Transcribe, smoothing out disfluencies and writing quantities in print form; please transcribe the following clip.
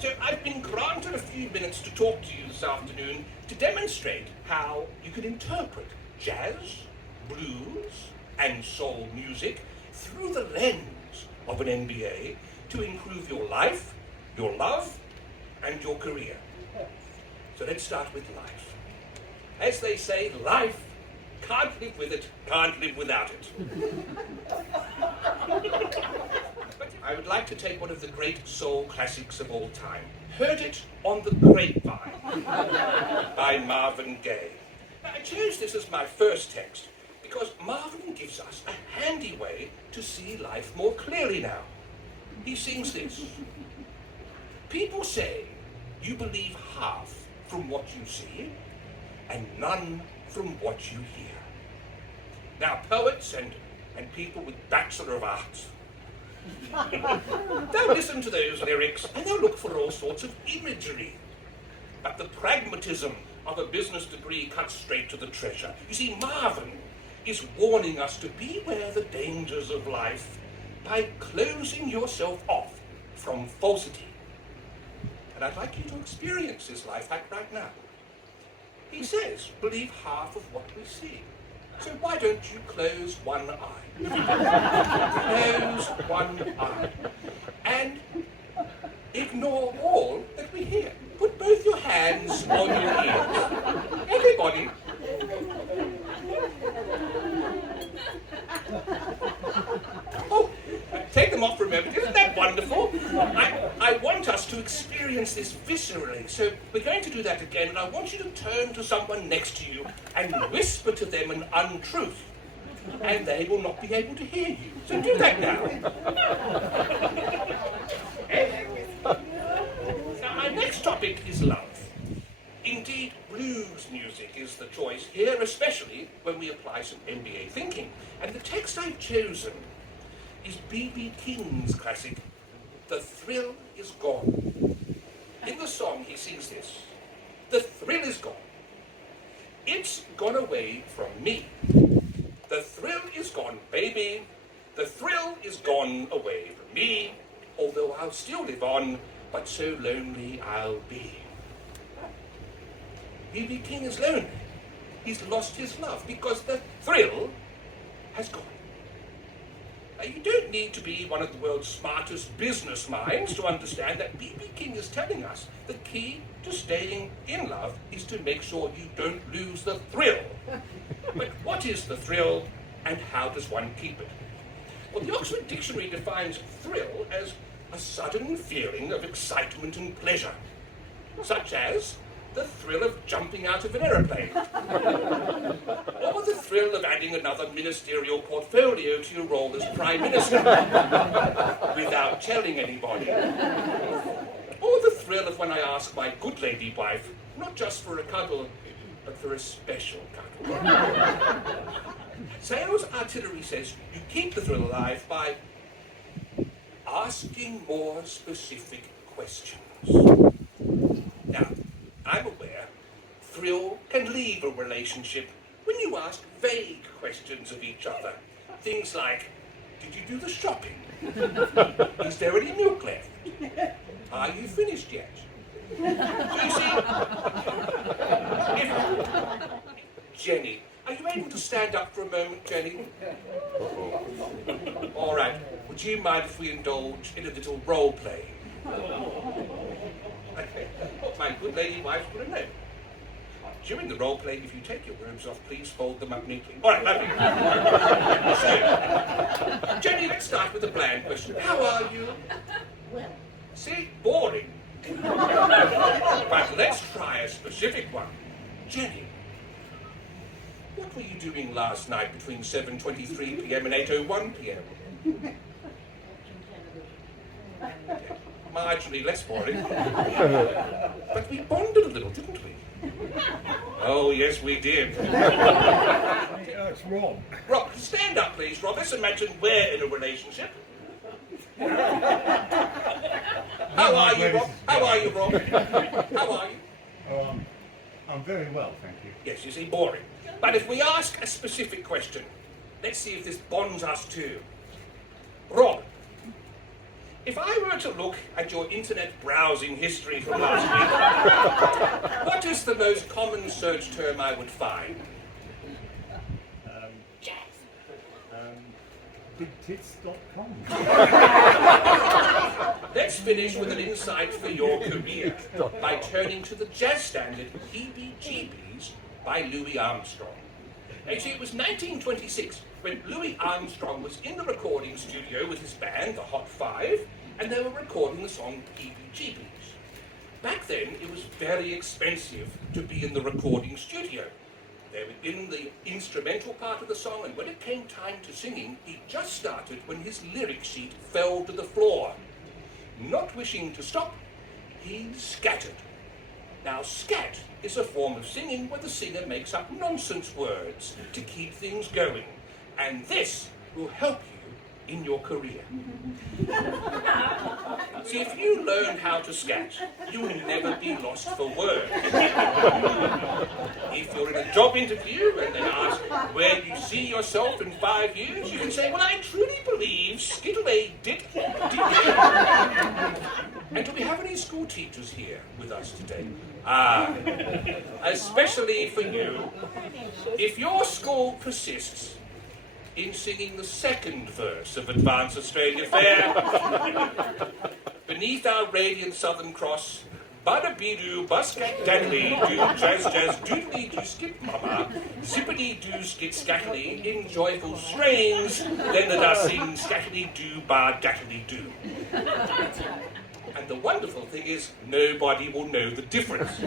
So I've been granted a few minutes to talk to you this afternoon to demonstrate how you can interpret jazz, blues, and soul music through the lens of an MBA to improve your life, your love, and your career. So let's start with life. As they say, life, can't live with it, can't live without it. I would like to take one of the great soul classics of all time, Heard It on the Grapevine by Marvin Gaye. Now, I chose this as my first text because Marvin gives us a handy way to see life more clearly now. He sings this: people say you believe half from what you see and none from what you hear. Now, poets and people with Bachelor of Arts, they'll listen to those lyrics and they'll look for all sorts of imagery. But the pragmatism of a business degree cuts straight to the treasure. You see, Marvin is warning us to beware the dangers of life by closing yourself off from falsity. And I'd like you to experience this life hack right now. He says, believe half of what we see. So why don't you close one eye? Close one eye. And ignore all that we hear. Put both your hands on your ears. Everybody. Oh, take them off for a moment. Isn't that wonderful? I want us to experience this viscerally. So we're going to do that again, and I want you to turn to someone next to you and whisper to them an untruth, and they will not be able to hear you. So do that now. Now, my next topic is love. Indeed, blues music is the choice here, especially when we apply some MBA thinking. And the text I've chosen is B.B. King's classic, The Thrill Is Gone. In the song, he sings this: the thrill is gone. It's gone away from me. The thrill is gone, baby. The thrill is gone away from me. Although I'll still live on, but so lonely I'll be. B.B. King is lonely. He's lost his love because the thrill has gone. Now, you don't need to be one of the world's smartest business minds to understand that B.B. King is telling us the key to staying in love is to make sure you don't lose the thrill. But what is the thrill, and how does one keep it? Well, the Oxford Dictionary defines thrill as a sudden feeling of excitement and pleasure, such as the thrill of jumping out of an aeroplane, or the thrill of adding another ministerial portfolio to your role as Prime Minister without telling anybody, or the thrill of when I ask my good lady wife, not just for a cuddle, but for a special cuddle. Sales artillery says you keep the thrill alive by asking more specific questions. Now, I'm aware thrill can leave a relationship when you ask vague questions of each other. Things like, did you do the shopping? Is there any milk left? Are you finished yet? So you see, Jenny, are you able to stand up for a moment, Jenny? All right, would you mind if we indulge in a little role play? Okay. Oh, my good lady wife put a note. During the role play, if you take your robes off, please fold them up neatly. All right, lovely. So, Jenny, let's start with a bland question. How are you? Well. See, boring. But let's try a specific one. Jenny, what were you doing last night between 7:23 p.m. and 8:01 p.m.? Marginally less boring. But we bonded a little, didn't we? Oh, yes, we did. It's Rob. Rob, stand up, please, Rob. Let's imagine we're in a relationship. How are you, Rob? How are you, Rob? How are you? I'm very well, thank you. Yes, you see, boring. But if we ask a specific question, let's see if this bonds us too. Rob, If I were to look at your internet browsing history from last week, what is the most common search term I would find? BigTits.com. Let's finish with an insight for your career by turning to the jazz standard Heebie-Jeebies by Louis Armstrong. You see, it was 1926 when Louis Armstrong was in the recording studio with his band, the Hot Five, and they were recording the song Heebie-Jeebies. Back then, it was very expensive to be in the recording studio. They were in the instrumental part of the song, and when it came time to singing, he just started when his lyric sheet fell to the floor. Not wishing to stop, he scattered. Now, scat is a form of singing where the singer makes up nonsense words to keep things going, and this will help you in your career. See, if you learn how to scat, you will never be lost for words. If you're in a job interview and they ask where you see yourself in 5 years, you can say, well, I truly believe Skittle-A did. And do we have any school teachers here with us today? Especially for you, if your school persists in singing the second verse of Advance Australia Fair, beneath our radiant Southern Cross, bada-bee-doo, bus-cat-daddly, do jazz-jazz, doodly-doo, skip mama, zippity-doo, skit-scattily, in joyful strains, then the da sing scattily-doo, bar-dattily-doo. And the wonderful thing is, nobody will know the difference.